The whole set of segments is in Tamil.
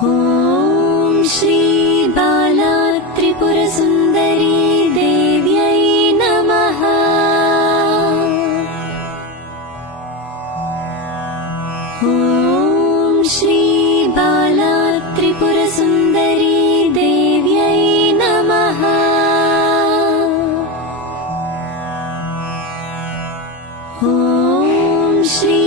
ॐ श्रीबाला त्रिपुरसुन्दरी देव्यै नमः। ॐ श्रीबाला त्रिपुरसुन्दरी देव्यै नमः। ॐ श्रीबाला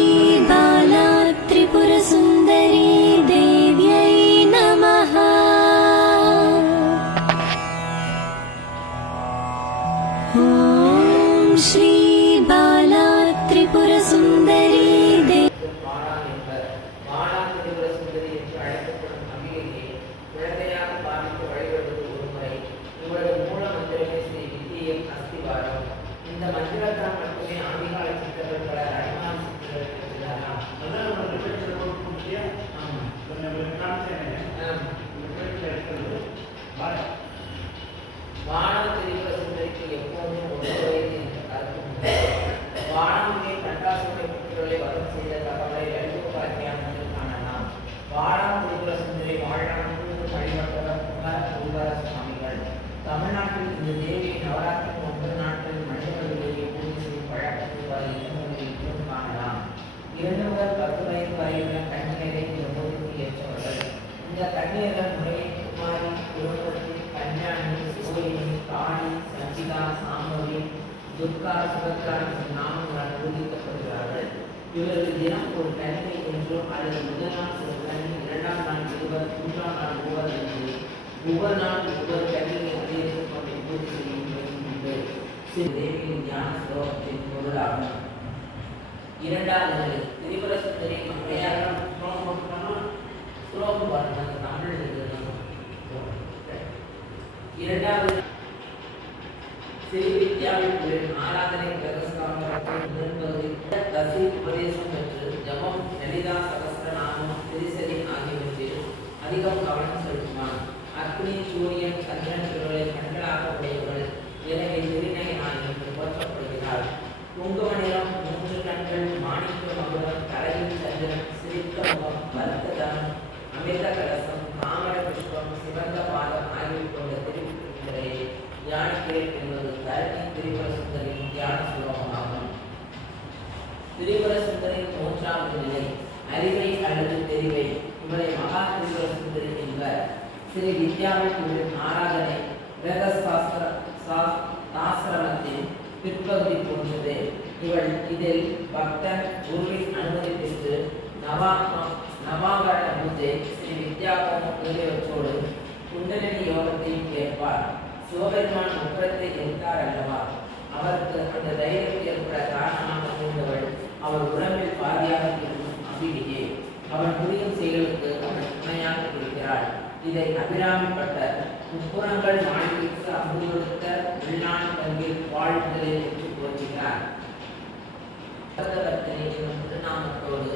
மந்திரமே ஸ்ரீ வித்தியின் அஸ்திவாரம். இந்த மந்திரத்தால் இந்த கன்னியர்கள் முறையை குமாரி குருவத்தி கல்யாணி சோயினி காளி சஞ்சிகா சாம்பவி துர்கா சுபத்ரா என்ற நாமங்களால் பூஜிக்கப்படுகிறார்கள். இவர்கள் தினம் ஒரு கல்வி என்றும் அல்லது முதல் நாள் ஒரு கல்வி இரண்டாம் நாள் இருவர் மூன்றாம் நாள் மூவர் என்று ஒவ்வொரு நாள் ஒவ்வொரு கன்னியை அதிகரித்துக் கொண்டு பூஜை செய்யும் உண்டு ஸ்ரீ தேவியின் ஞான ஸ்லோகத்தின் பொருளாகும் இரண்டாவது திரிபுர சுந்தரி அம்மையார் துரோகம் பாருங்க அந்த தமிழ் இரண்டாவது ஸ்ரீ வித்யாவில் ஆராதனை பிரகஸ்தாமரத்தின் முதல் தசி உபதேசம் பெற்று ஜபம் லலிதா சகஸ்திரநாமம் திரிசரி ஆகியவற்றில் அதிகம் கவனம் செலுத்துவான் அக்னி சூரியன் சந்திரன் இவர்களை கண்களாக உடையவர்கள். எனவே திருநயனாய் என்று போற்றப்படுகிறார். குங்கும திரிபுர சுந்தரின் மூன்றாவது நிலை அறிவை அல்லது தெரிவை இவரை மகா திரிபுர சுந்தரி என்பர். ஸ்ரீ வித்யாவின் ஆராதனை வேத சாஸ்திர ஆசிரமத்தின் பிற்பகுதி போன்றது. இவள் இதில் பக்தன் குருவின் அனுமதி பெற்று நவா நவாகரண பூஜை ஸ்ரீ வித்யாபம் முதலியவற்றோடு குண்டலினி யோகத்தையும் கேட்பார். சிவபெருமான் முப்பத்தை எடுத்தார் அல்லவா? அவருக்கு அந்த தைரியம் அவர் உறவில் பாதியாக இருக்கும் அபிடியே அவன் புரியும் செயலுக்கு அவன் துணையாக இருக்கிறாள். இதை அபிராமிப்பட்ட முப்புறங்கள் மாநிலத்திற்கு அமுது கொடுத்த உள்நாடு பங்கில் வாழ்வுகளை பெற்று போற்றுகிறார் என்னும் திருநாமத்தோடு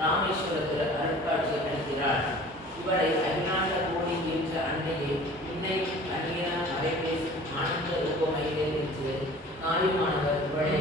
ராமேஸ்வரத்தில் அருட்காட்சி அளிக்கிறாள். இவரை அகிலாண்ட கோடி என்ற அன்னையை இன்னைக்கு அணியின மறைவே ஆனந்த ரூபமையிலே என்று நாயுமானவர் இவளை